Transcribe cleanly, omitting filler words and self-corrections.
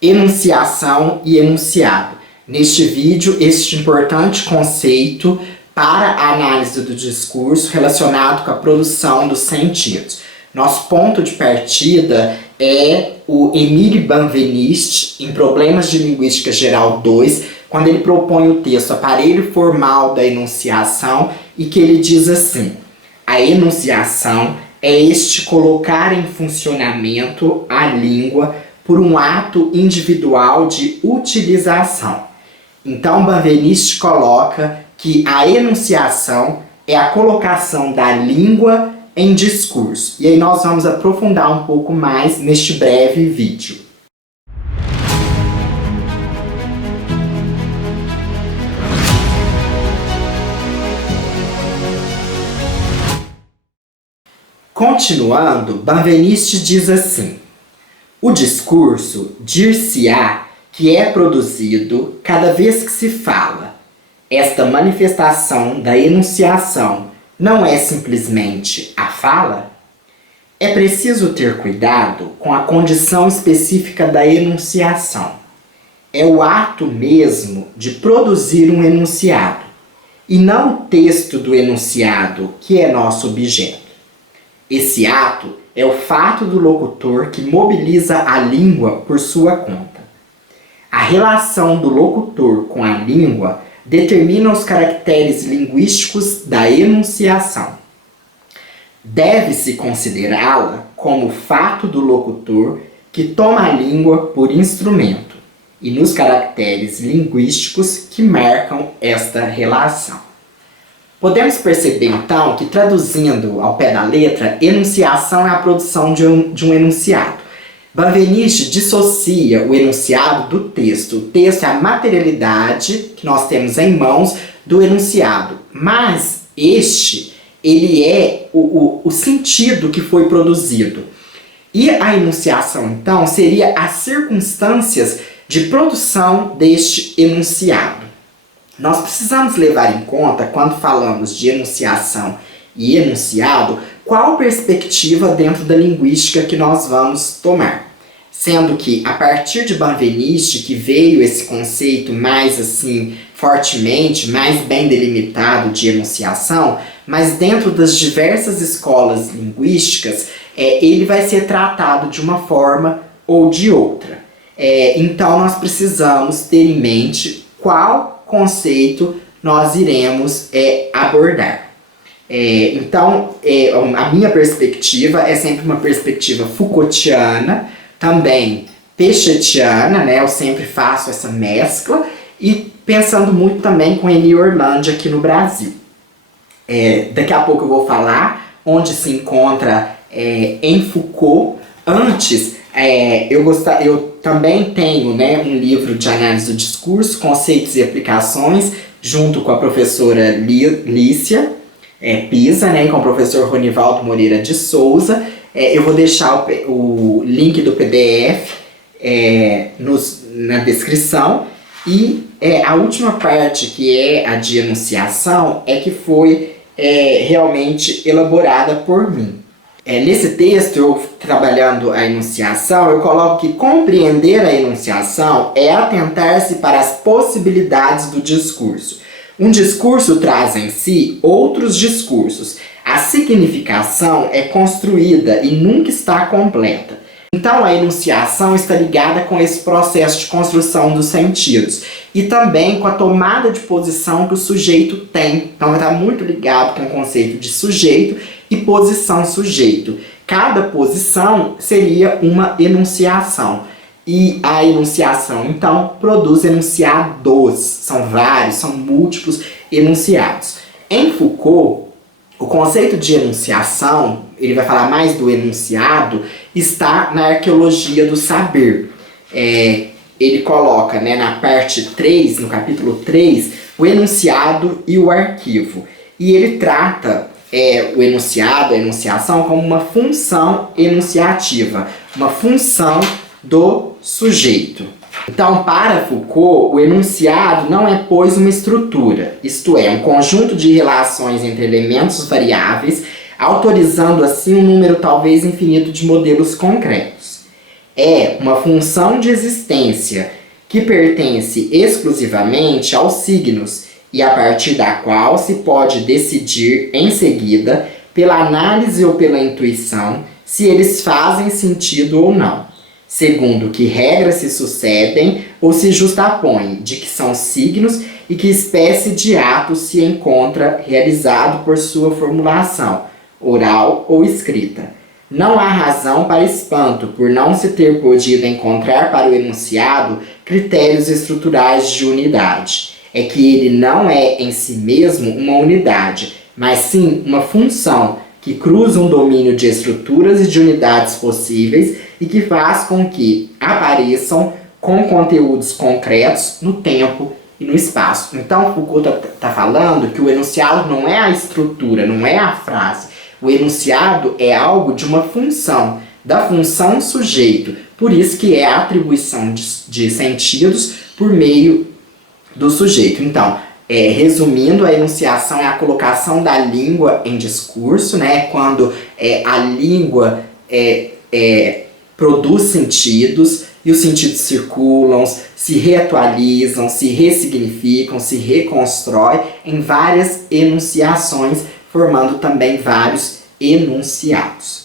enunciação e enunciado. Neste vídeo, este importante conceito para a análise do discurso relacionado com a produção dos sentidos. Nosso ponto de partida é o Emile Benveniste, em Problemas de Linguística Geral 2, quando ele propõe o texto Aparelho Formal da Enunciação e que ele diz assim: a enunciação é este colocar em funcionamento a língua por um ato individual de utilização. Então, Benveniste coloca que a enunciação é a colocação da língua em discurso. E aí nós vamos aprofundar um pouco mais neste breve vídeo. Continuando, Benveniste diz assim: o discurso dir-se-á que é produzido cada vez que se fala. Esta manifestação da enunciação não é simplesmente a fala? É preciso ter cuidado com a condição específica da enunciação. É o ato mesmo de produzir um enunciado, e não o texto do enunciado que é nosso objeto. Esse ato é o fato do locutor que mobiliza a língua por sua conta. A relação do locutor com a língua determina os caracteres linguísticos da enunciação. Deve-se considerá-la como o fato do locutor que toma a língua por instrumento e nos caracteres linguísticos que marcam esta relação. Podemos perceber, então, que traduzindo ao pé da letra, enunciação é a produção de um enunciado. Benveniste dissocia o enunciado do texto. O texto é a materialidade que nós temos em mãos do enunciado, mas ele é o sentido que foi produzido. E a enunciação, então, seria as circunstâncias de produção deste enunciado. Nós precisamos levar em conta, quando falamos de enunciação e enunciado, qual perspectiva dentro da linguística que nós vamos tomar. Sendo que, a partir de Benveniste, que veio esse conceito mais assim, fortemente, mais bem delimitado de enunciação, mas dentro das diversas escolas linguísticas, ele vai ser tratado de uma forma ou de outra. Então, nós precisamos ter em mente qual conceito nós iremos abordar. Então, a minha perspectiva é sempre uma perspectiva Foucaultiana, também Pechetiana, né? Eu sempre faço essa mescla, e pensando muito também com Eni Orlandi aqui no Brasil. Daqui a pouco eu vou falar onde se encontra em Foucault. Antes, eu também tenho, né, um livro de análise do discurso, conceitos e aplicações, junto com a professora Lícia Pisa, né, com o professor Ronivaldo Moreira de Souza. Eu vou deixar o link do PDF na descrição. E a última parte, que é a de enunciação, que foi realmente elaborada por mim. Nesse texto, eu trabalhando a enunciação, eu coloco que compreender a enunciação é atentar-se para as possibilidades do discurso. Um discurso traz em si outros discursos. A significação é construída e nunca está completa. Então, a enunciação está ligada com esse processo de construção dos sentidos e também com a tomada de posição que o sujeito tem. Então, está muito ligado com o conceito de sujeito e posição-sujeito. Cada posição seria uma enunciação. E a enunciação, então, produz enunciados. São vários, são múltiplos enunciados. Em Foucault, o conceito de enunciação, ele vai falar mais do enunciado, está na arqueologia do saber. Ele coloca, né, na parte 3, no capítulo 3, o enunciado e o arquivo. E ele trata o enunciado, a enunciação, como uma função enunciativa, uma função do sujeito. Então, para Foucault, o enunciado não é, pois, uma estrutura, isto é, um conjunto de relações entre elementos variáveis, autorizando assim um número talvez infinito de modelos concretos. é uma função de existência que pertence exclusivamente aos signos e a partir da qual se pode decidir em seguida, pela análise ou pela intuição, se eles fazem sentido ou não, segundo que regras se sucedem ou se justapõem, de que são signos e que espécie de ato se encontra realizado por sua formulação, oral ou escrita. Não há razão para espanto por não se ter podido encontrar para o enunciado critérios estruturais de unidade. É que ele não é em si mesmo uma unidade, mas sim uma função que cruza um domínio de estruturas e de unidades possíveis e que faz com que apareçam com conteúdos concretos no tempo e no espaço. Então, Foucault está falando que o enunciado não é a estrutura, não é a frase. O enunciado é algo de uma função, da função sujeito. Por isso que é a atribuição de sentidos por meio do sujeito. Então, resumindo, a enunciação é a colocação da língua em discurso, né? Quando a língua produz sentidos e os sentidos circulam, se reatualizam, se ressignificam, se reconstrói em várias enunciações, formando também vários enunciados.